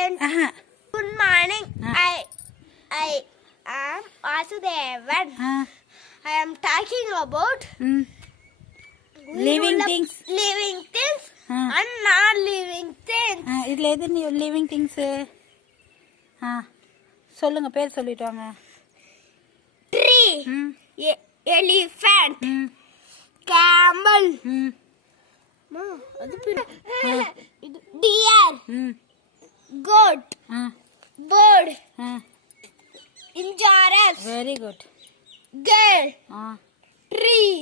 morning. Good morning. I am Vasudevan. I am talking about living things and non-living things. இதுல எது living things? சொல்லுங்க, பேர் சொல்லிட்டு வாங்க. Tree, elephant, camel, deer, goat, bird, insurance, very good. girl, tree,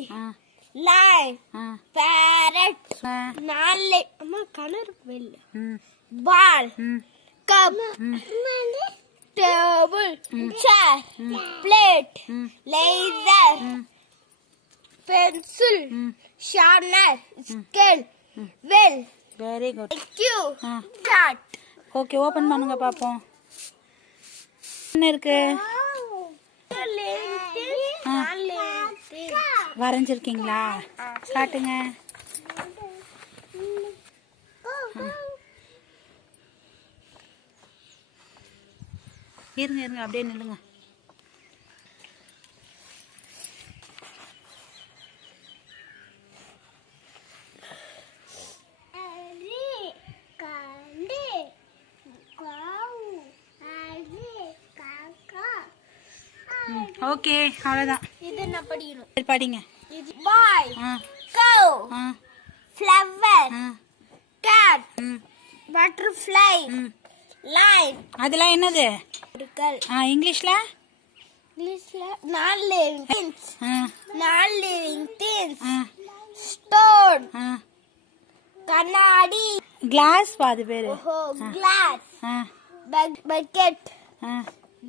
lion, parrot, ball, cup, table, chair, plate, laser, pencil, sharpener, scale, well. Very good. Thank you. Start. Okay, open பண்ணுங்க பாப்போம். என்ன இருக்கு? வரைஞ்சிருக்கீங்களா? காட்டுங்க. இருங்க அப்படியே நில்லுங்க. ஓகே, அவ்வளவுதான். இது என்ன படிக்கணும்? படிங்க. Boy, cow, flower, cat, butterfly, lion. அதெல்லாம் என்னது? இங்கிலீஷ்ல non-living things. Non-living things. Stone, கண்ணாடி, கிளாஸ் பாது பேரு. glass, bucket,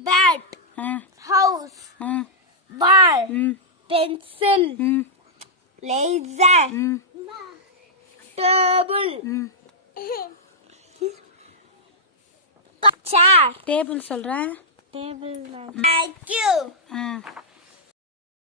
bat, house, ball, pencil, laser, table, chair. Table சொல்றேன். Table. Thank you.